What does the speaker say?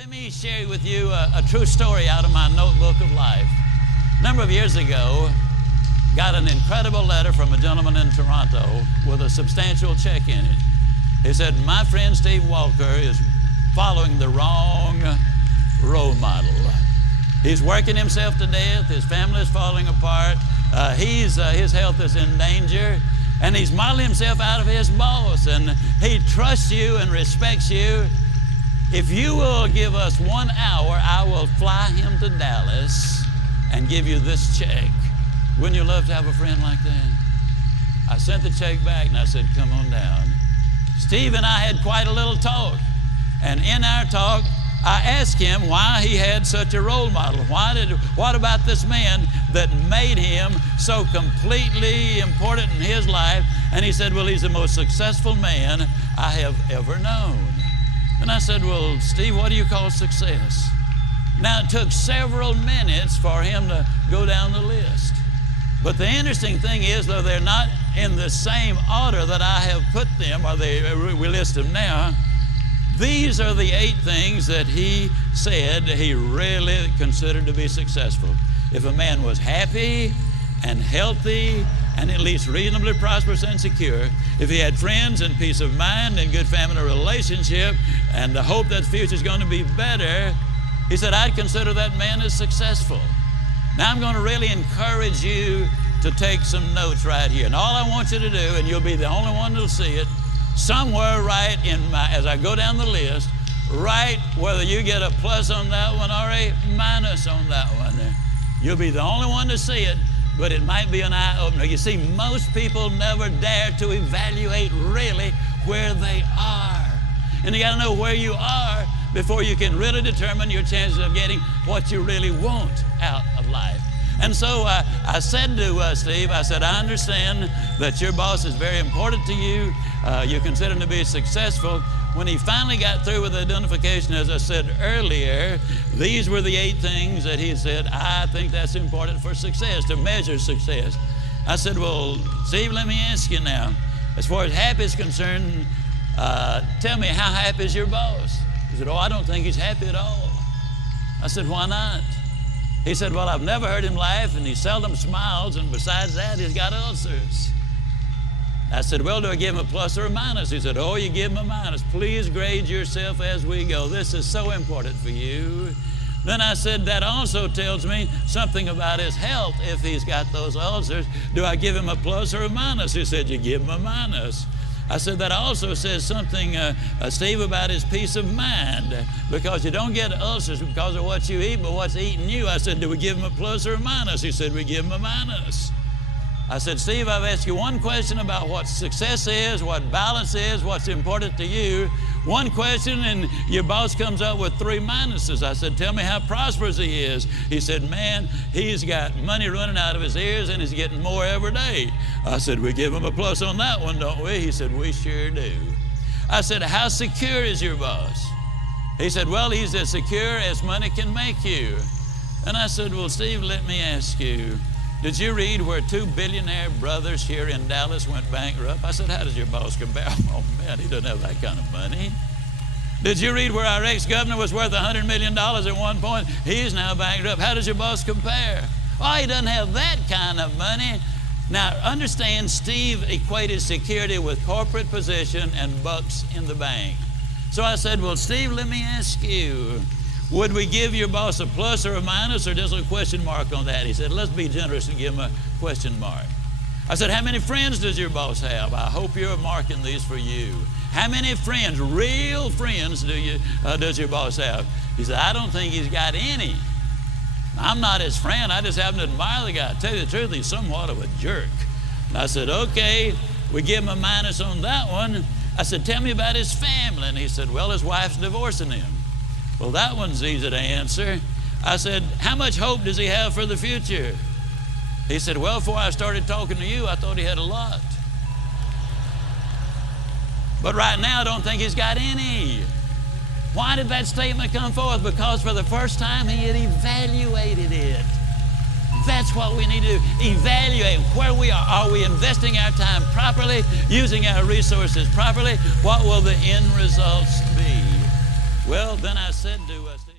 Let me share with you a true story out of my notebook of life. A number of years ago, got an incredible letter from a gentleman in Toronto with a substantial check in it. He said, my friend Steve Walker is following the wrong role model. He's working himself to death. His family is falling apart. His health is in danger. And he's modeling himself out of his boss. And he trusts you and respects you. If you will give us 1 hour, I will fly him to Dallas and give you this check. Wouldn't you love to have a friend like that? I sent the check back and I said, come on down. Steve and I had quite a little talk. And in our talk, I asked him why he had such a role model. What about this man that made him so completely important in his life? And he said, well, he's the most successful man I have ever known. And I said, well, Steve, what do you call success? Now, it took several minutes for him to go down the list. But the interesting thing is, though they're not in the same order that I have put them, or we list them now, these are the 8 things that he said he really considered to be successful. If a man was happy and healthy and at least reasonably prosperous and secure, if he had friends and peace of mind and good family relationship and the hope that the future is going to be better, he said, I'd consider that man as successful. Now I'm going to really encourage you to take some notes right here. And all I want you to do, and you'll be the only one that'll see it, somewhere right as I go down the list, write whether you get a plus on that one or a minus on that one. You'll be the only one to see it, but it might be an eye-opener. You see, most people never dare to evaluate really where they are. And you got to know where you are before you can really determine your chances of getting what you really want out of life. And so I said to Steve, I said, I understand that your boss is very important to you. You consider him to be successful. When he finally got through with the identification, as I said earlier, these were the 8 things that he said, I think that's important for success, to measure success. I said, well, Steve, let me ask you now, as far as happy is concerned, tell me, how happy is your boss? He said, oh, I don't think he's happy at all. I said, why not? He said, well, I've never heard him laugh, and he seldom smiles, and besides that, he's got ulcers. I said, well, do I give him a plus or a minus? He said, oh, you give him a minus. Please grade yourself as we go. This is so important for you. Then I said, that also tells me something about his health if he's got those ulcers. Do I give him a plus or a minus? He said, you give him a minus. I said, that also says something, Steve, about his peace of mind, because you don't get ulcers because of what you eat, but what's eating you. I said, do we give him a plus or a minus? He said, we give him a minus. I said, Steve, I've asked you one question about what success is, what balance is, what's important to you. One question, and your boss comes up with 3 minuses. I said, tell me how prosperous he is. He said, man, he's got money running out of his ears, and he's getting more every day. I said, we give him a plus on that one, don't we? He said, we sure do. I said, how secure is your boss? He said, well, he's as secure as money can make you. And I said, well, Steve, let me ask you, did you read where 2 billionaire brothers here in Dallas went bankrupt? I said, how does your boss compare? Oh, man, he doesn't have that kind of money. Did you read where our ex-governor was worth $100 million at one point? He's now bankrupt. How does your boss compare? Oh, he doesn't have that kind of money. Now, understand, Steve equated security with corporate position and bucks in the bank. So I said, well, Steve, let me ask you, would we give your boss a plus or a minus, or just a question mark on that? He said, let's be generous and give him a question mark. I said, how many friends does your boss have? I hope you're marking these for you. How many friends, real friends, does your boss have? He said, I don't think he's got any. I'm not his friend. I just happen to admire the guy. To tell you the truth, he's somewhat of a jerk. And I said, okay, we give him a minus on that one. I said, tell me about his family. And he said, well, his wife's divorcing him. Well, that one's easy to answer. I said, how much hope does he have for the future? He said, well, before I started talking to you, I thought he had a lot. But right now, I don't think he's got any. Why did that statement come forth? Because for the first time, he had evaluated it. That's what we need to do, evaluate where we are. Are we investing our time properly, using our resources properly? What will the end results be? Well, then I said to Steve.